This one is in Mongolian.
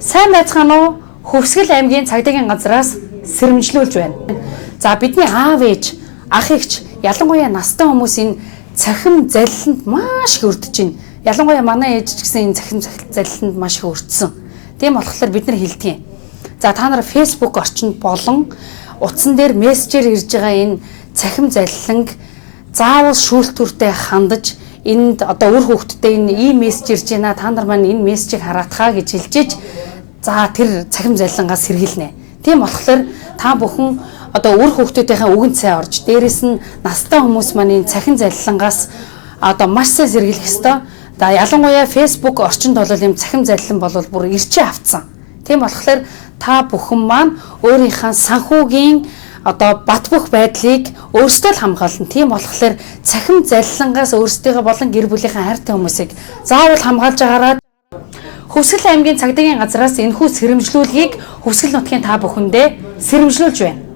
Сайн байцгаана уу? Хөвсгөл аймгийн цагдаагийн газраас сэрэмжлүүлж байна. За бидний аав ээж, ах эгч, ялангуяа настай хүмүүсийн цахим залиланд маш их өрдөж байна. Ялангуяа манай ээж ч гэсэн энэ цахим залиланд маш их өрдсөн. Тийм болохоор бид нар хэлдэг. За та нар Facebook орчинд болон утсан дээр мессежээр ирж байгаа энэ цахим залиланг заавал шүүлтүүртэй хандаж энд одоо үр хөвгтдээ энэ ийм мессеж ирж байна. Та нар маань энэ мессежийг хараатхаа гэж хэлжээж за тэр цахим залилангаас сэргийлнэ. Тийм болохоор та бүхэн одоо үр хөвгтүүдийнхээ үгэнд сайн орж дээрэс нь настай хүмүүс маань энэ цахим залилангаас одоо маш сайн сэргийлэх ёстой. За ялангуяа Facebook орчинд бол юм цахим залилан бол бүр ирчээ авцсан. Тийм болохоор та бүхэн маань өөрийнхөө санхүүгийн одоо бат бөх байдлыг өөрсдөө л хамгаална. Тийм болохоор цахим залилангаас өөрсдийнхөө болон гэр бүлийнхээ хайртай хүмүүсийг заавал хамгаалж агаараа Хөвсгөл аймгийн цагдаагийн газраас энэхүү сэрэмжлүүлгийг Хөвсгөл нутгийн та бүхэндээ сэрэмжлүүлж байна.